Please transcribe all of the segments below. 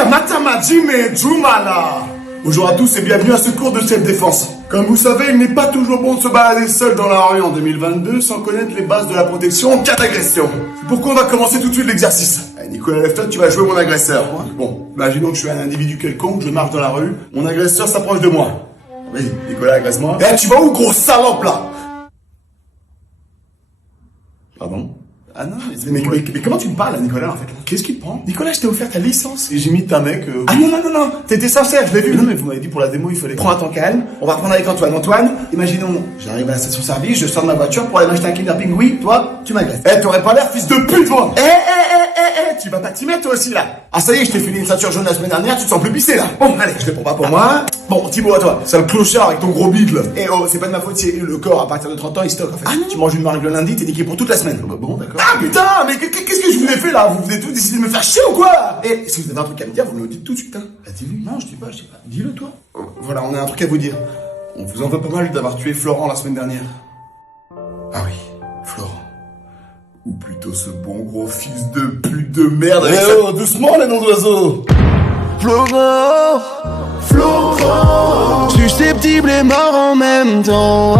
Kamatama Jime Jumala. Bonjour à tous et bienvenue à ce cours de self-défense. Comme vous savez, il n'est pas toujours bon de se balader seul dans la rue en 2022 sans connaître les bases de la protection en cas d'agression. C'est pourquoi on va commencer tout de suite l'exercice. Allez, Nicolas, lève-toi, tu vas jouer mon agresseur. Bon, imaginons que je suis un individu quelconque, je marche dans la rue, mon agresseur s'approche de moi. Oui, Nicolas, agresse-moi. Eh, tu vas où, gros salope, là? Pardon? Ah non, mais comment tu me parles, là, Nicolas, en fait? Qu'est-ce qui te prend? Nicolas, je t'ai offert ta licence. Et j'ai mis ta mec... Ah non, t'étais sincère, je l'ai vu. Non, mais vous m'avez dit pour la démo, il fallait... Prends un temps calme, on va prendre avec Antoine. Antoine, imaginons, j'arrive à la station-service, je sors de ma voiture pour aller m'acheter un Kinder Pingui, toi, tu m'agresses. Eh, t'aurais pas l'air, fils de pute, toi. Tu vas pas t'y mettre, toi aussi, là. Ah, ça y est, je t'ai filé une ceinture jaune la semaine dernière, tu te sens plus pissé, là. Bon, allez, je te prends pas pour moi. Bon, Thibaut, à toi. Sale clochard avec ton gros bide, là. Eh oh, c'est pas de ma faute, c'est le corps, à partir de 30 ans, il stocke, en fait. Ah non. Tu manges une marque le lundi, t'es niqué pour toute la semaine. Bon, d'accord. Ah, putain, mais qu'est-ce que je vous ai fait, là? Vous venez tous décider de me faire chier ou quoi? Eh, si vous avez un truc à me dire, vous me le dites tout de suite, hein. Bah, dis-lui. Non, je dis pas. Dis-le, toi. Voilà, on a un truc à vous dire. On vous en veut pas mal d'avoir tué Florent la semaine dernière. Ah oui, Florent. Ou plutôt ce bon gros fils de pute de merde avec oh, doucement les noms d'oiseaux. Florent, susceptible et mort en même temps.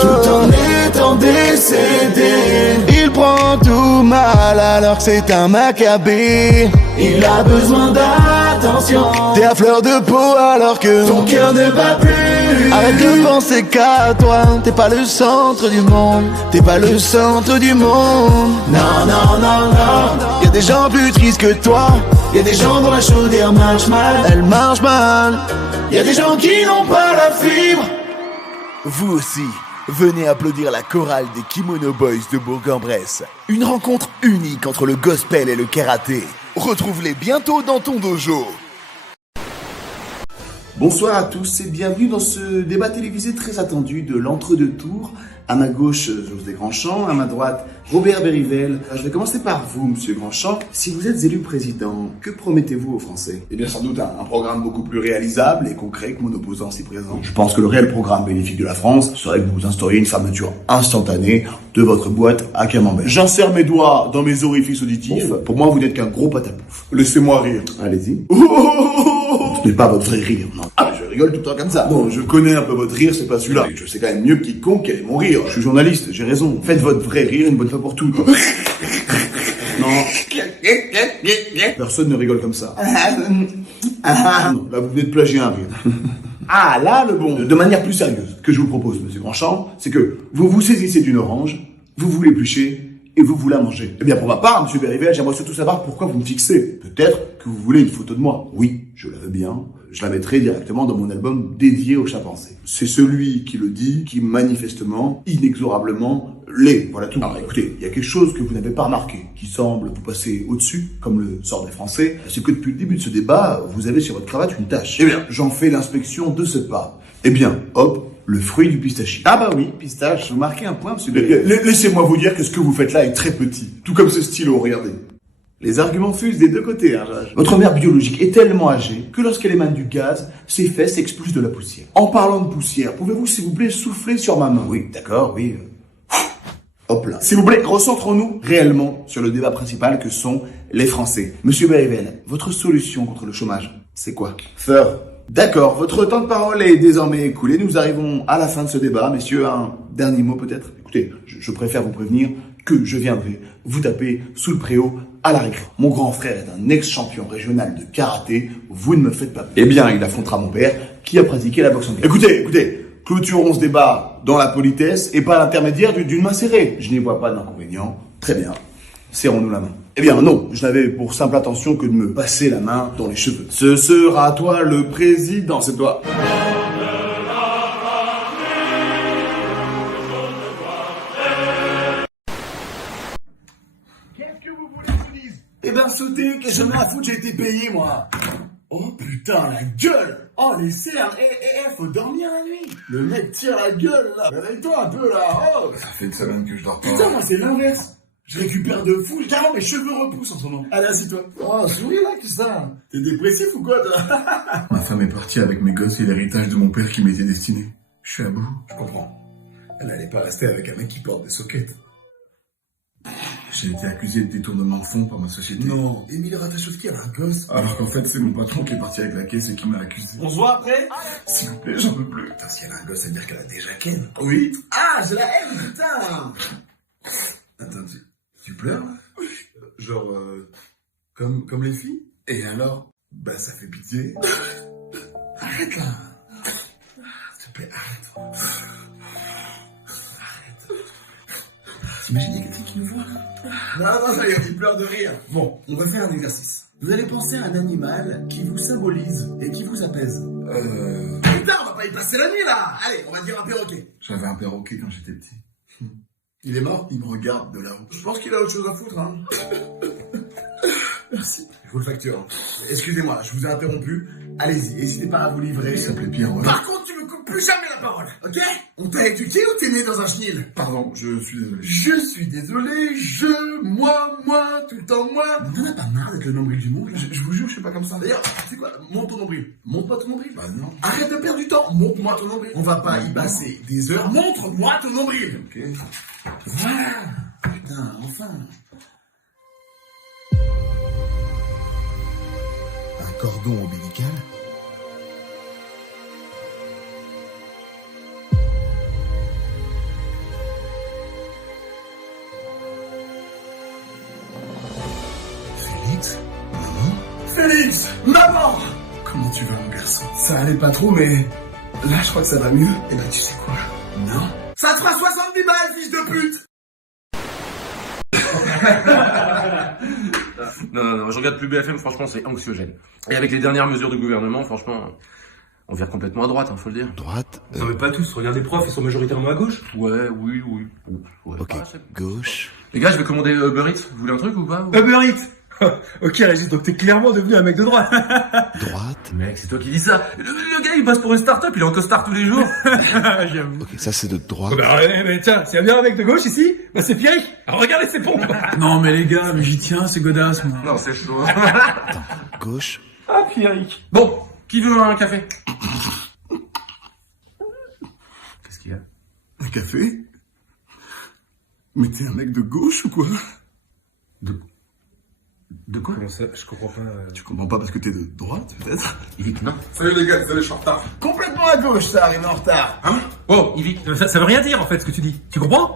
Tout en étant décédé. Il prend tout mal alors que c'est un macabé. Il a besoin d'attention. T'es à fleur de peau alors que ton cœur ne bat plus. Arrête de penser qu'à toi. T'es pas le centre du monde. T'es pas le centre du monde. Non. Y'a des gens plus tristes que toi. Y'a des gens dont la chaudière marche mal. Elle marche mal. Y'a des gens qui n'ont pas la fibre. Vous aussi, venez applaudir la chorale des Kimono Boys de Bourg-en-Bresse. Une rencontre unique entre le gospel et le karaté. Retrouve-les bientôt dans ton dojo. Bonsoir à tous et bienvenue dans ce débat télévisé très attendu de l'entre-deux tours. À ma gauche, José Grandchamp, à ma droite, Robert Berrivel. Je vais commencer par vous, monsieur Grandchamp. Si vous êtes élu président, que promettez-vous aux Français? Eh bien, sans doute un programme beaucoup plus réalisable et concret que mon opposant si présent. Je pense que le réel programme bénéfique de la France serait que vous instauriez une fermeture instantanée de votre boîte à camembert. J'insère mes doigts dans mes orifices auditifs. Pour moi, vous n'êtes qu'un gros patapouf. Laissez-moi rire. Allez-y. Ce n'est pas votre vrai rire, non. Ah, je rigole tout le temps comme ça. Bon, je connais un peu votre rire, c'est pas celui-là. Je sais quand même mieux que quiconque quel est mon rire. Je suis journaliste, j'ai raison. Faites votre vrai rire une bonne fois pour toutes. Non. Personne ne rigole comme ça. Non, là, vous venez de plagier un rire. Ah, là, le bon. De manière plus sérieuse, ce que je vous propose, monsieur Grandchamp, c'est que vous vous saisissez d'une orange, vous vous l'épluchez, et vous la mangez. Eh bien, pour ma part, monsieur Berrivel, j'aimerais surtout savoir pourquoi vous me fixez. Peut-être que vous voulez une photo de moi. Oui, je la veux bien. Je la mettrai directement dans mon album dédié aux chimpanzés. C'est celui qui le dit, qui manifestement, inexorablement, l'est. Voilà tout. Alors écoutez, il y a quelque chose que vous n'avez pas remarqué, qui semble vous passer au-dessus, comme le sort des Français, c'est que depuis le début de ce débat, vous avez sur votre cravate une tache. Eh bien, j'en fais l'inspection de ce pas. Eh bien, hop, le fruit du pistachier. Ah bah oui, pistache, vous marquez un point, monsieur. Laissez-moi vous dire que ce que vous faites là est très petit. Tout comme ce stylo, regardez. Les arguments fusent des deux côtés, hein. Votre mère biologique est tellement âgée que lorsqu'elle émane du gaz, ses fesses expulsent de la poussière. En parlant de poussière, pouvez-vous s'il vous plaît souffler sur ma main? Oui, d'accord, oui. Hop là. S'il vous plaît, recentrons-nous réellement sur le débat principal que sont les Français. Monsieur Berrivel, votre solution contre le chômage, c'est quoi? D'accord, votre temps de parole est désormais écoulé. Nous arrivons à la fin de ce débat. Messieurs, un dernier mot peut-être? Écoutez, je préfère vous prévenir que je viendrai vous taper sous le préau à la récré. Mon grand frère est un ex-champion régional de karaté. Vous ne me faites pas peur. Eh bien, il affrontera mon père qui a pratiqué la boxe anglaise. Écoutez, clôturons ce débat dans la politesse et pas à l'intermédiaire d'une main serrée. Je n'y vois pas d'inconvénient. Très bien. Serrons-nous la main. Eh bien non, je n'avais pour simple intention que de me passer la main dans les cheveux. Ce sera toi le président, c'est toi. Qu'est-ce que vous voulez que je dise? Eh ben sautez, que j'en ai à foutre, j'ai été payé moi. Oh putain, la gueule! Oh les cernes, faut dormir la nuit! Le mec tire la gueule là! Réveille-toi un peu là! Oh! Ça fait une semaine que je dors pas. Putain, moi c'est l'inverse! Je récupère de fou, carrément mes cheveux repoussent en ce moment. Allez, assis-toi. Oh, souris là, qu'est-ce que ça? T'es dépressif ou quoi, toi? Ma femme est partie avec mes gosses et l'héritage de mon père qui m'était destiné. Je suis à bout. Je comprends. Elle n'allait pas rester avec un mec qui porte des sockets. J'ai été accusé de détournement de fonds par ma société. Non, Émile Ratachowski, elle a un gosse. Alors qu'en fait, c'est mon patron qui est parti avec la caisse et qui m'a accusé. On se voit après? S'il vous plaît, j'en peux plus. Putain, si elle a un gosse, ça veut dire qu'elle a déjà Ken. Oui. Ah, je la haine, putain. Attends, tu pleures? Genre, comme les filles? Et alors? Bah, ça fait pitié. Arrête là. S'il te plaît, arrête. T'imagines, il y a quelqu'un qui nous voit? Non, il pleure de rire. Bon, on va faire un exercice. Vous allez penser à un animal qui vous symbolise et qui vous apaise. Putain, on va pas y passer la nuit là. Allez, on va dire un perroquet. J'avais un perroquet quand j'étais petit. Il est mort? Il me regarde de là-haut. Je pense qu'il a autre chose à foutre, hein. Merci. Je vous le facture. Excusez-moi, je vous ai interrompu. Allez-y, n'hésitez pas à vous livrer. Il s'appelait Pierre, ouais. Par contre, tu me coupes plus jamais la parole, ok? On t'a éduqué ou t'es né dans un chenil? Pardon, je suis désolé. Je suis désolé, moi, tout le temps moi. T'en as pas marre d'être le nombril du monde, là? Je vous jure, je suis pas comme ça. D'ailleurs, c'est quoi? Monte ton nombril. Montre-moi ton nombril. Bah non. Arrête de perdre du temps. Montre-moi ton nombril. On va pas y passer des heures. Montre-moi ton nombril. Ok. Voilà. Putain, enfin. Un cordon ombilical? Félix? Félix! Maman! Comment tu vas, mon garçon? Ça allait pas trop, mais là, je crois que ça va mieux. Eh ben, tu sais quoi? Non? Ça te fera 70 balles, fils de pute! Non, je regarde plus BFM, franchement, c'est anxiogène. Et avec les dernières mesures du gouvernement, franchement, on vire complètement à droite, faut le dire. Droite? Non mais pas tous, regarde les profs, ils sont majoritairement à gauche. Ouais, oui. Ouais, Ok, gauche. Les gars, je vais commander Uber Eats. Vous voulez un truc ou pas? Uber Eats. Ok Régis, donc t'es clairement devenu un mec de droite. Droite? Mec, c'est toi qui dis ça. Le gars, il passe pour une start-up, il est en costard tous les jours. J'avoue. Ok, ça c'est de droite. Bah ouais, mais tiens, s'il y a bien un mec de gauche ici, bah c'est Pierrick. Alors regardez ses pompes. Non mais les gars, mais j'y tiens, c'est godasse moi. Non, c'est chaud. Attends, gauche. Ah Pierrick. Bon, qui veut un café? Qu'est-ce qu'il y a? Un café? Mais t'es un mec de gauche ou quoi? De quoi? Comment ça? Je comprends pas. Tu comprends pas parce que t'es de droite, peut-être? Yvick, non. Salut les gars, désolé, je suis en retard. Complètement à gauche, ça arrive en retard. Hein? Oh, Yvick. Ça veut rien dire en fait ce que tu dis. Tu comprends?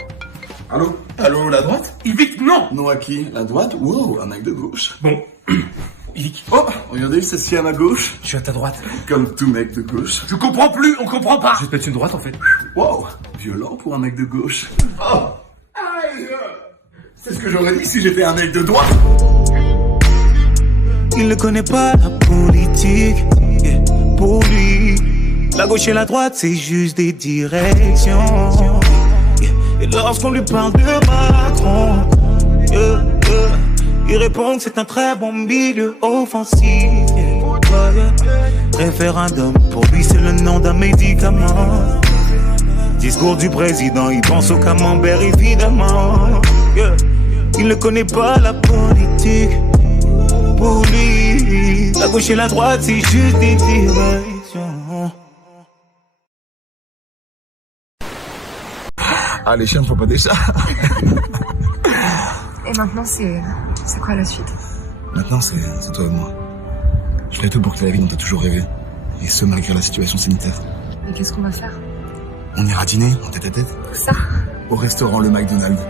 Allô? Allô, la droite? Yvick, non. Non à qui? La droite? Wow, un mec de gauche. Bon. Yvick, Oh, regardez, c'est ci à ma gauche. je suis à ta droite. Comme tout mec de gauche. Je comprends plus, on comprend pas. Je vais te mettre une droite en fait. Wow, violent pour un mec de gauche. Oh! Aïe! C'est ce que j'aurais dit si j'étais un mec de droite. Il ne connaît pas la politique, yeah. Pour lui, la gauche et la droite c'est juste des directions, yeah. Et lorsqu'on lui parle de Macron, il répond que c'est un très bon milieu offensif, yeah. Référendum, pour lui c'est le nom d'un médicament. Discours du président, il pense au camembert évidemment, yeah. Il ne connaît pas la politique. Pour lui, la gauche et la droite, c'est juste des directions. Ah, les chiens ne font pas des chats. Et maintenant, c'est quoi la suite? Maintenant, c'est toi et moi. Je ferai tout pour que tu aies la vie dont t'as toujours rêvé. Et ce, malgré la situation sanitaire. Et qu'est-ce qu'on va faire? On ira dîner, en tête à tête. Où ça? Au restaurant Le McDonald's.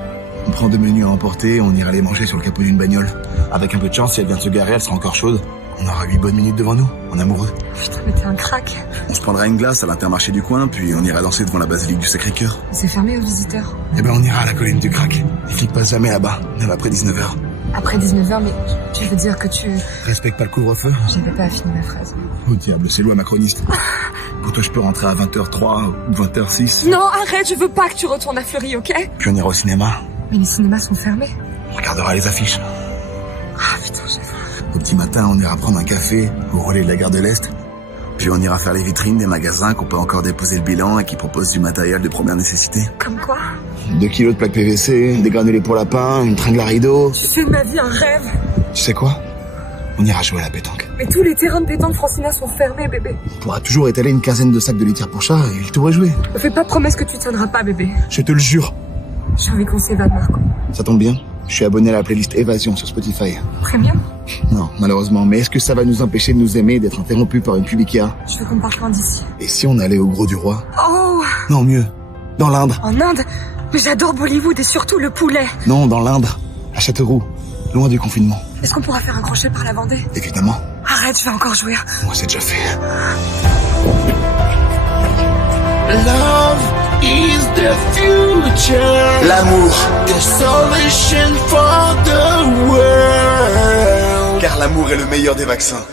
On prend 2 menus à emporter, on ira les manger sur le capot d'une bagnole. Avec un peu de chance, si elle vient de se garer, elle sera encore chaude. On aura 8 bonnes minutes devant nous, en amoureux. Putain, mais t'es un crack. On se prendra une glace à l'Intermarché du coin, puis on ira danser devant la basilique du Sacré-Cœur. C'est fermé aux visiteurs. Eh ben, on ira à la colline du Crac. Les flics passent jamais là-bas, même après 19h. Après 19h, mais tu veux dire que tu... Respecte pas le couvre-feu? J'avais pas affiné ma phrase. Oh diable, c'est loi macroniste. Pour toi, je peux rentrer à 20h03 ou 20h06. Non, arrête, je veux pas que tu retournes à Fleury, ok? Puis on ira au cinéma. Mais les cinémas sont fermés. On regardera les affiches. Ah putain, j'ai faim. Au petit matin, on ira prendre un café au relais de la gare de l'Est. Puis on ira faire les vitrines des magasins qu'on peut encore déposer le bilan et qui proposent du matériel de première nécessité. Comme quoi? 2 kilos de plaques PVC, des granulés pour lapin, une tringle à rideau. Tu fais de ma vie un rêve. Tu sais quoi? On ira jouer à la pétanque. Mais tous les terrains de pétanque Francina sont fermés, bébé. On pourra toujours étaler une quinzaine de sacs de litière pour chat et il t'aurait joué. Me fais pas de promesse que tu tiendras pas, bébé. Je te le jure. J'ai envie qu'on s'évade, Marco. Ça tombe bien. Je suis abonné à la playlist Évasion sur Spotify. Premium? Non, malheureusement. Mais est-ce que ça va nous empêcher de nous aimer et d'être interrompus par une pub Ikea? Je veux qu'on parte loin d'ici. Et si on allait au Gros du Roi? Oh! Non, mieux. Dans l'Inde. En Inde? Mais j'adore Bollywood et surtout le poulet. Non, dans l'Inde. À Châteauroux. Loin du confinement. Est-ce qu'on pourra faire un crochet par la Vendée? Évidemment. Arrête, je vais encore jouir. Moi, c'est déjà fait. Love is the future. L'amour. The solution for the world. Car l'amour est le meilleur des vaccins.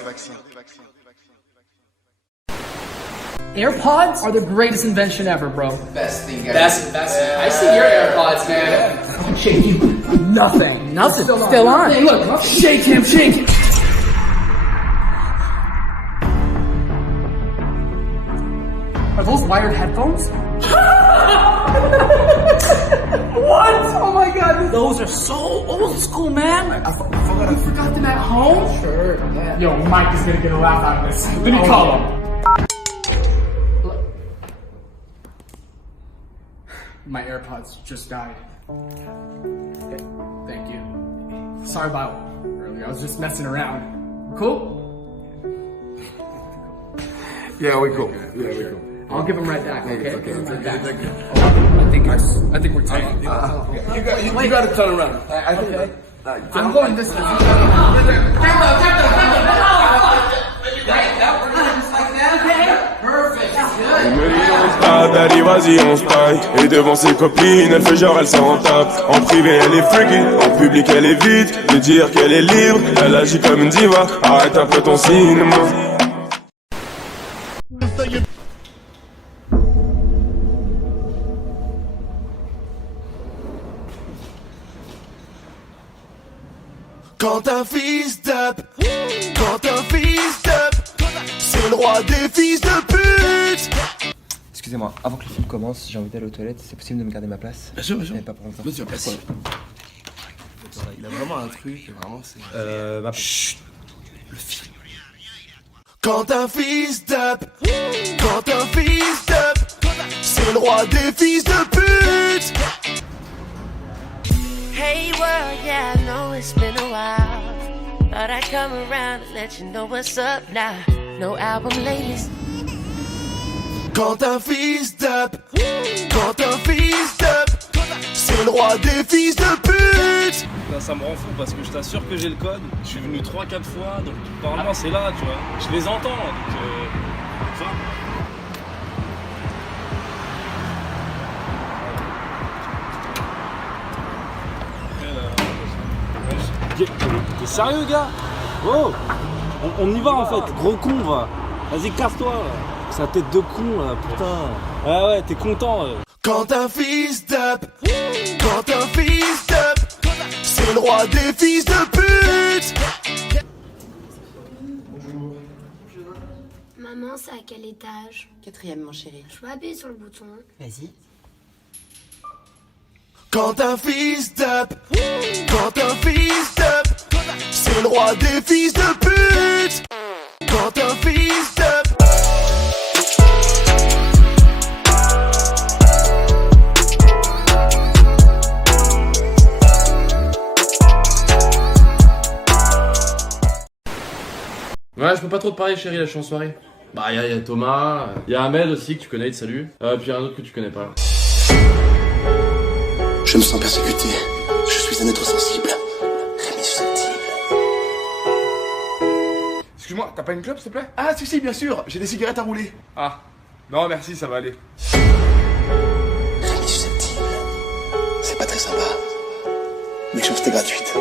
AirPods are the greatest invention ever, bro. Best thing ever. Best. I see your AirPods, man. Shake you. Nothing. Still on. Hey, look. Shake him. Are those wired headphones? What? Oh my god. Those are so old school, man. I forgot them at home? Sure, yeah. Yo, Mike is gonna get a laugh out of this. Let me call him. My AirPods just died. Okay, thank you. Sorry about earlier. I was just messing around. Cool? Yeah, we cool. I'll give them right back. Okay. Thank you. I think we're tight. You got to turn around. I'm going this way. Allez, vas-y, on se taille. Et devant ses copines, elle fait genre, elle s'en tape. En privé, elle est freaky. En public, elle évite de dire qu'elle est libre. Elle agit comme une diva. Arrête un peu ton cinéma. Quand un fils d'up, c'est le roi des fils de pute. Excusez-moi, avant que le film commence, j'ai envie d'aller aux toilettes, c'est possible de me garder ma place? Bien sûr. Pas pour longtemps. Bien sûr, merci. Il a vraiment un truc, vraiment c'est... Chut. Le film. Quand un fils d'up, c'est le roi des fils de pute. Hey world, yeah, I know it's been a while. Thought I'd come around and let you know what's up now. No album lately. Quand un fils d'up, c'est le roi des fils de pute. Là, ça me rend fou parce que je t'assure que j'ai le code. Je suis venu 3-4 fois, donc normalement c'est là, tu vois. Je les entends, donc ça. T'es sérieux, gars? Oh, on y va en fait, gros con, va. Vas-y, casse-toi, là. Sa tête de con, là, putain. Ah ouais, t'es content. Quand un fils d'up, c'est le roi des fils de pute. Bonjour. Maman, c'est à quel étage? 4e, mon chéri. Je peux appuyer sur le bouton. Vas-y. Quand un fils d'up, c'est le roi des fils de pute. Quand un fils d'up. Ouais, je peux pas trop te parler, chérie, là je suis en soirée. Bah, y a Thomas, y a Ahmed aussi que tu connais, salut. Puis y a un autre que tu connais pas. Je me sens persécuté. Je suis un être sensible. Rémi susceptible. Excuse-moi, t'as pas une clope, s'il te plaît? Ah, si, bien sûr. J'ai des cigarettes à rouler. Ah, non, merci, ça va aller. Rémi susceptible. C'est pas très sympa. Mais chose t'es gratuite.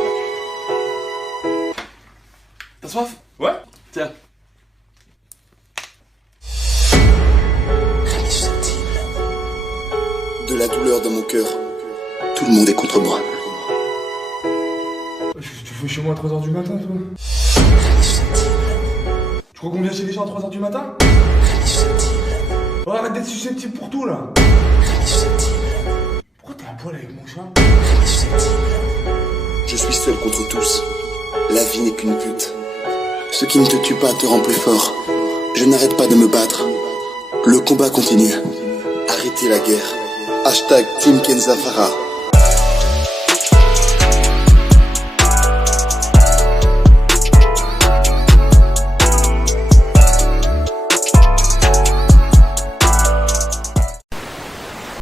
T'as soif? Ouais. Tiens. Rémi susceptible. De la douleur dans mon cœur. Tout le monde est contre moi. Tu fais chez moi à 3h du matin, toi? Tu crois qu'on vient chez les gens à 3h du matin? Oh, arrête d'être susceptible pour tout, là. Pourquoi t'es à poil avec mon chat? Je suis seul contre tous. La vie n'est qu'une pute. Ce qui ne te tue pas te rend plus fort. Je n'arrête pas de me battre. Le combat continue. Arrêtez la guerre. Hashtag Team Kenza Farah.